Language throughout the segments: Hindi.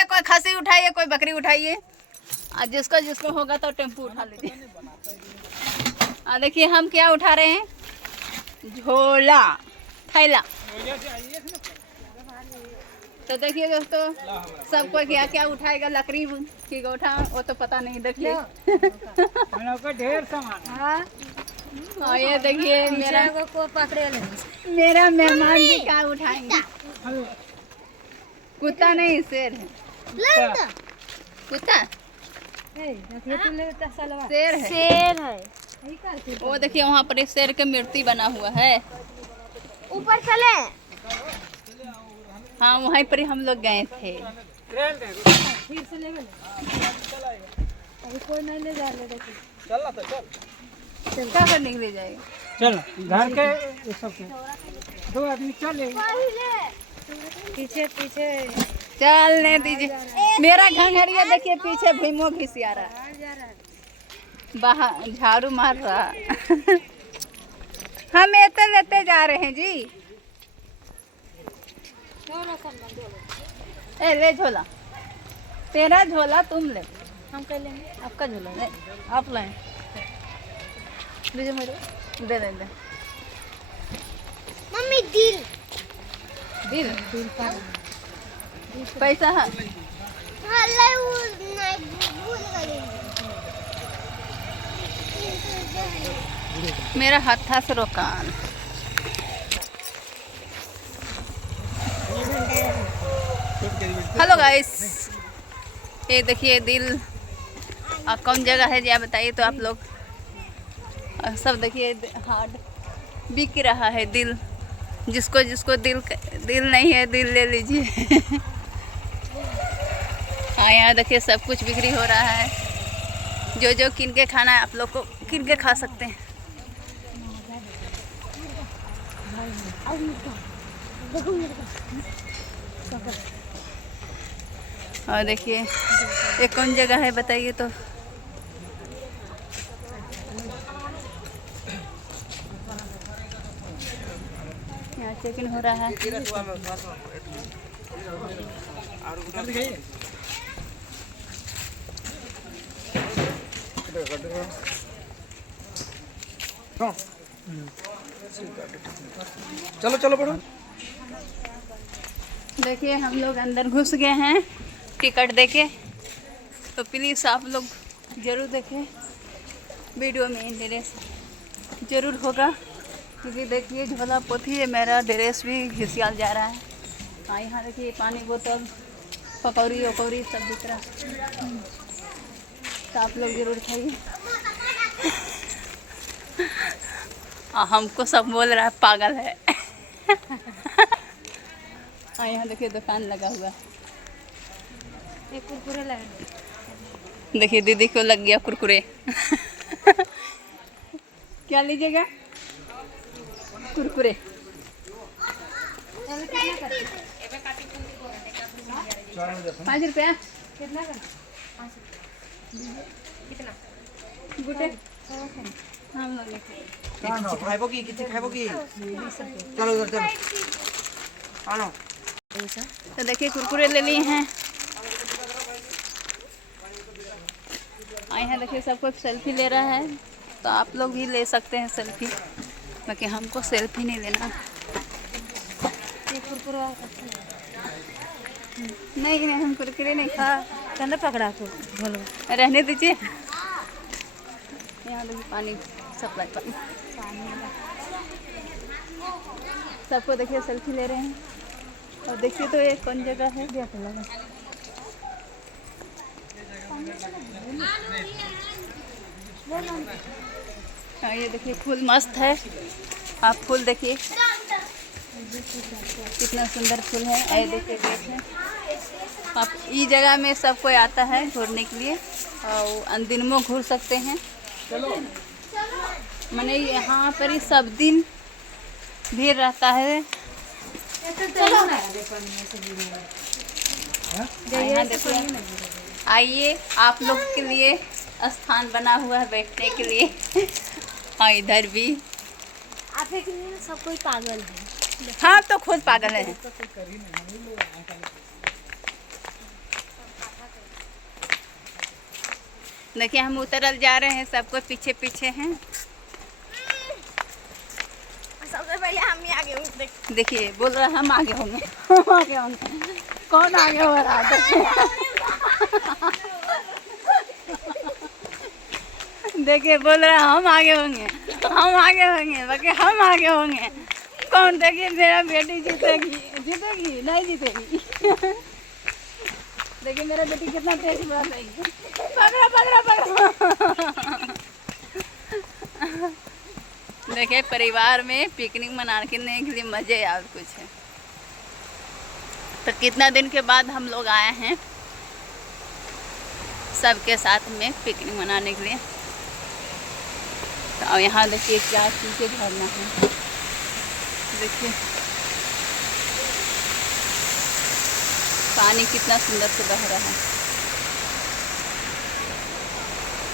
उठाइए, कोई खसी उठाइए, कोई बकरी उठाइए, और जिसको जिसको होगा तो टेम्पू उठा लीजिए। देखिए हम क्या उठा रहे हैं, झोला थैला। तो देखिए दोस्तों, सबको क्या क्या उठाएगा, लकड़ी की गोठा वो तो पता नहीं। देखिए ढेर सामान। हाँ, और ये देखिए मेरा को पकड़े मेरा मेहमान भी क्या उठाएंगे। कुत्ता नहीं, शेर है। कुत्ता शेर है। शेर है। वो देखिए वहाँ पर एक शेर की मूर्ति बना हुआ है। ऊपर चले। हाँ, वहीं पर ही हम लोग गए थे। फिर से ले अभी कोई नहीं ले जा रहे। चल ना तो चल। क्या करने के लिए जाएगा? चल घर के सब के दो आदमी चले। पीछे पीछे चलने दीजिए। मेरा घंघरिया देखिए पीछे भीमो घिसिया रहा है, बाहर झाड़ू मार रहा। हम लेते लेते जा रहे हैं जी। ए ले झोला, तेरा झोला तुम ले। हम कर लेंगे। आपका झोला ले, आप लाए। दीजिए मेरे, दे दे दे। मम्मी दिल दिल पैसा है। मेरा हत्था से रोकान। हेलो गाइस, ये देखिए दिल कौन जगह है जी, बताइए तो आप लोग। सब देखिए हार्ड बिक रहा है दिल। जिसको जिसको दिल नहीं है, दिल ले लीजिए। हाँ, यहाँ देखिए सब कुछ बिक्री हो रहा है। जो जो किन के खाना है आप लोग को किन के खा सकते हैं। और देखिए ये कौन जगह है बताइए तो। यहाँ चेक इन हो रहा है। चलो चलो बढ़ो। देखिए हम लोग अंदर घुस गए हैं टिकट देके। तो प्लीज़ आप लोग ज़रूर देखें, वीडियो में ड्रेस ज़रूर होगा, क्योंकि देखिए झोला पोथी है, मेरा ड्रेस भी घिसियाल जा रहा है। हाँ, यहाँ देखिए पानी बोतल, पकौड़ी वकौड़ी सब दिख रहा है। तो आप लोग ज़रूर खाइए। हमको सब बोल रहा है पागल है। हाँ, यहाँ देखिए दुकान लगा हुआ है। एक कुरकुरे लगे। देखिए दीदी को लग गया कुरकुरे। क्या लीजिएगा? कुरकुरे। 5 रुपया कितना का? कितना? गुटे हम लोग चलो उधर चलो। आनो। तो देखिए कुरकुरे ले लिए हैं। यहाँ देखिए सब कोई सेल्फी ले रहा है, तो आप लोग भी ले सकते हैं सेल्फी, बाकी हमको सेल्फी नहीं लेना। ये कुरकुरा नहीं नहीं, हम कुरकुरे नहीं खा। कंधा पकड़ा को बोलो। रहने दीजिए। यहाँ देखिए पानी सप्लाई पानी। सबको देखिए सेल्फी ले रहे हैं। और देखिए तो ये कौन जगह है। हाँ, ये देखिए फूल मस्त है। आप फूल देखिए कितना सुंदर फूल है। ये देखिए गेट है। आप इस जगह में सब कोई आता है घूरने के लिए, और अंदिन में घूर सकते हैं। मैंने यहाँ पर ही सब दिन भीड़ रहता है। यहाँ देखिए, आइए आप लोग के लिए स्थान बना हुआ है बैठने के लिए। हाँ, इधर भी। आप सब कोई पागल है। हाँ, तो खुद पागल है। देखिए हम उतरल जा रहे हैं, सबको पीछे पीछे हैं। सबसे पहले हम ही आगे होंगे। देखिए बोल रहा है हम आगे होंगे, हम आगे होंगे। कौन आगे हो रहा है? देखिए बोल रहा है हम आगे होंगे, हम आगे होंगे, बाकी हम आगे होंगे। कौन? देखिए मेरा बेटी जीतेगी, जीतेगी नहीं जीतेगी। देखिए मेरा बेटी कितना तेज बढ़ रही है। पकड़ा पकड़ा पकड़ा। देखिए परिवार में पिकनिक मनाने के लिए मज़े और कुछ है। तो कितना दिन के बाद हम लोग आए हैं सबके साथ में पिकनिक मनाने के लिए। तो यहाँ देखिए क्या चीज़ें झरना है। देखिए पानी कितना सुंदर से बह रहा है।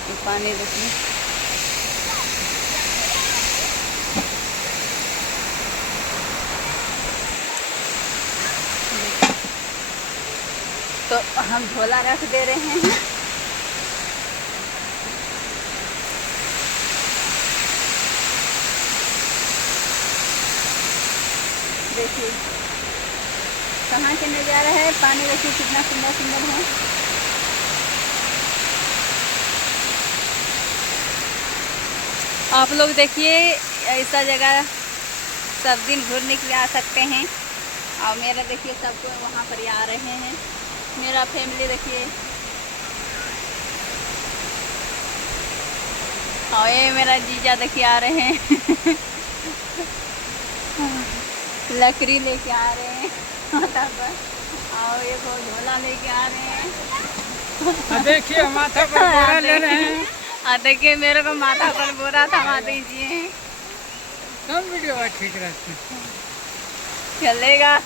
ये पानी देखिए, तो हम झोला रख दे रहे हैं। देखिए कहाँ के नज़ारा है, पानी देखिए कितना सुंदर सुंदर है। आप लोग देखिए ऐसा जगह सब दिन घूमने के लिए आ सकते हैं। और मेरा देखिए सबको वहाँ पर ही आ रहे हैं, मेरा फैमिली देखिए। और ये मेरा जीजा देखिए आ रहे हैं। लकड़ी लेके आ रहे हैं माथा पर, और ये वो झोला लेके आ रहे हैं। देखिए माथा पर बोरा ले रहे हैं। देखिए मेरे को माथा पर बोरा थमा दीजिए। सब वीडियो ठीक रहती है, चलेगा।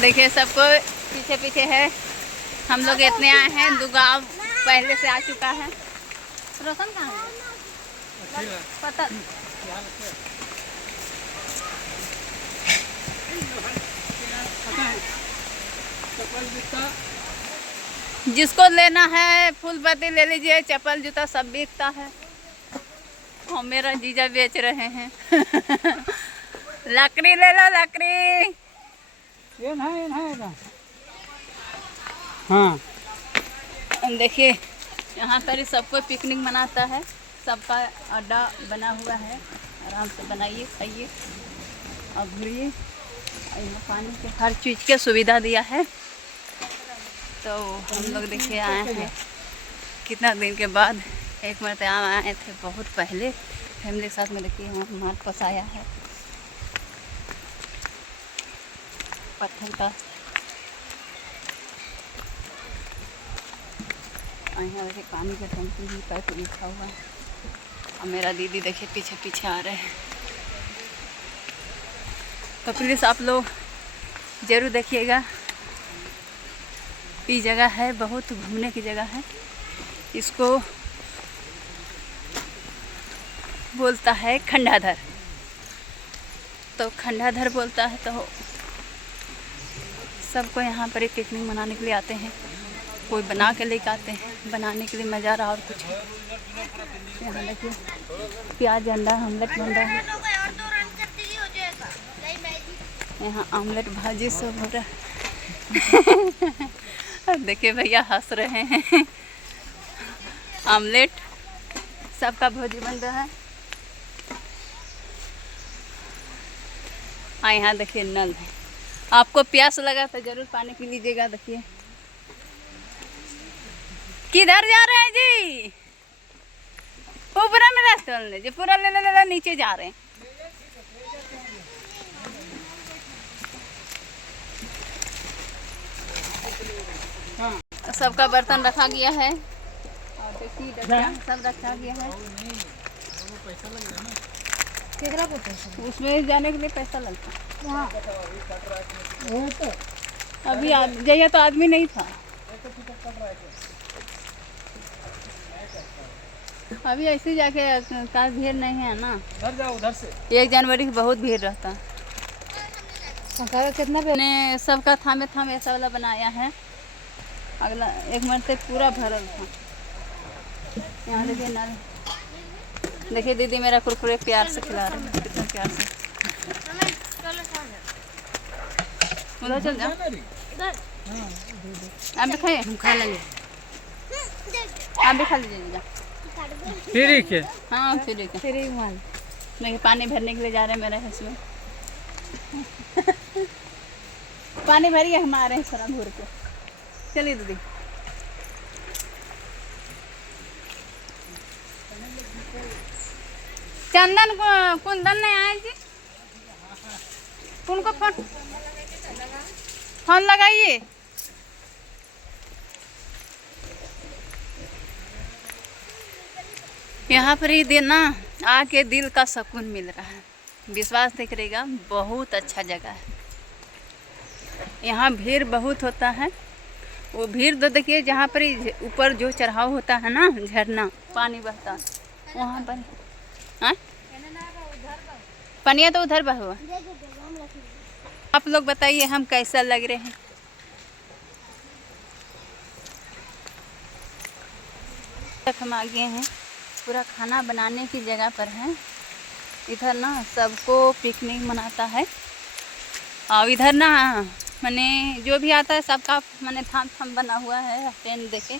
देखिए सबको पीछे पीछे है। हम लोग इतने आए हैं, 2 गाँव पहले से आ चुका है। रोशन कहाँ है? पता जिसको लेना है फूल पत्ती ले लीजिए, चप्पल जूता सब बिकता है। और मेरा जीजा बेच रहे हैं। लकड़ी ले लो, लकड़ी। ये ना हाँ देखिए यहाँ पर ही सबको पिकनिक मनाता है, सबका अड्डा बना हुआ है। आराम से बनाइए, खाइए और घूरिए। यहाँ पानी के हर चीज़ की सुविधा दिया है। तो हम लोग देखिए आए हैं कितना दिन के बाद। एक मरतबा आए थे बहुत पहले फैमिली के साथ में। देखिए यहाँ हमारे पास आया है पत्थर का। यहाँ देखिए पानी का टंकी भी पाइप लिखा हुआ है। और मेरा दीदी देखिए पीछे पीछे आ रहे हैं। तो प्लीज़ आप लोग ज़रूर देखिएगा। ये जगह है, बहुत घूमने की जगह है। इसको बोलता है खंडाधर। तो खंडाधर बोलता है। तो सबको यहाँ पर पिकनिक मनाने के लिए आते हैं। कोई बना के लेके आते हैं, बनाने के लिए मज़ा रहा और कुछ है। यहाँ देखिए प्याज अंडा आमलेट बन रहा है। यहाँ आमलेट भाजी सब हो रहा है। देखिए भैया हंस रहे हैं। आमलेट सबका भोजी बन रहा है। हाँ यहाँ देखिए नल है। आपको प्यास लगा तो ज़रूर पानी पी लीजिएगा। देखिए किधर जा रहे हैं जी? ऊपर में रास्ता ले जी, पूरा ले ले ले ले नीचे जा रहे हैं। सबका बर्तन रखा गया है और देखिए सब रखा गया है। उसमें जाने के लिए पैसा लगता है। अभी जाइए तो आदमी नहीं था। अभी ऐसे जाके का भीड़ नहीं है ना। उधर जाओ, उधर से। 1 जनवरी की बहुत भीड़ रहता है। कितना ने सबका थामे थामे ऐसा वाला बनाया है। अगला एक मरते पूरा भरल था। यहाँ देखिए ना, देखिए दीदी मेरा कुरकुरे प्यार से खिला रहे हैं, कितना प्यार से। उधर चल जाओ, आप भी खाइए, हम खा लेंगे, आप भी खा लीजिएगा। फ्री के? हाँ फ्री के, फ्री माल। देखिए पानी भरने के लिए जा रहे हैं मेरे हस्बैंड। पानी भरिए, हम आ रहे हैं थोड़ा घूर के। चलिए दीदी। चंदन कुंदन नहीं आए जी, उनको फोन लगाइए। यहाँ पर ही ना आके दिल का सुकून मिल रहा है। विश्वास नहीं करेगा, बहुत अच्छा जगह है। यहाँ भीड़ बहुत होता है। वो भीड़ तो देखिए, जहाँ पर ऊपर जो चढ़ाव होता है ना, झरना पानी बहता, वहाँ पर। हाँ पनिया तो उधर बह हुआ। आप लोग बताइए हम कैसा लग रहे हैं। तक हम आ गए हैं, पूरा खाना बनाने की जगह पर है। इधर ना सबको पिकनिक मनाता है। और इधर ना मैंने जो भी आता है सबका मैंने थाम थाम बना हुआ है, टेंट देके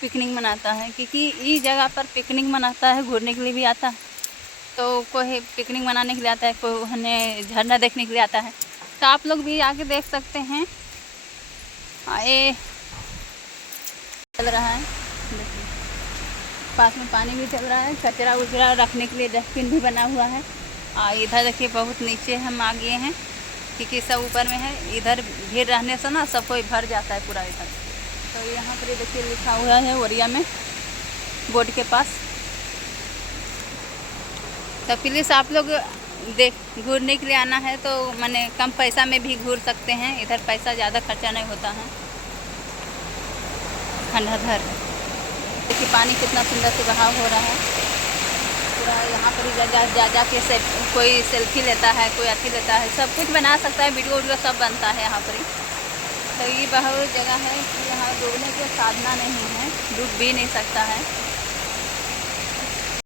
पिकनिक मनाता है। क्योंकि इस जगह पर पिकनिक मनाता है, घूमने के लिए भी आता है। तो कोई पिकनिक मनाने के लिए आता है, कोई उन्हें झरना देखने के लिए आता है। तो आप लोग भी आके देख सकते हैं। ये चल रहा है, देखिए पास में पानी भी चल रहा है। कचरा उचरा रखने के लिए डस्टबिन भी बना हुआ है। और इधर देखिए बहुत नीचे हम आ गए हैं, क्योंकि सब ऊपर में है। इधर भीड़ रहने से ना सब कोई भर जाता है पूरा इधर। तो यहाँ पर देखिए लिखा हुआ है ओरिया में, बोर्ड के पास। तो प्लीज़ आप लोग घूरने के लिए आना है तो मैंने कम पैसा में भी घूर सकते हैं। इधर पैसा ज़्यादा खर्चा नहीं होता है। खंडहर देखिए पानी कितना सुंदर से बहाव हो रहा है पूरा। यहाँ पर जा के कोई सेल्फी लेता है, कोई अथी लेता है, सब कुछ बना सकता है, वीडियो वीडियो सब बनता है यहाँ पर। तो ये बहुत जगह है कि यहाँ डूबने के साधना नहीं है, डूब भी नहीं सकता है।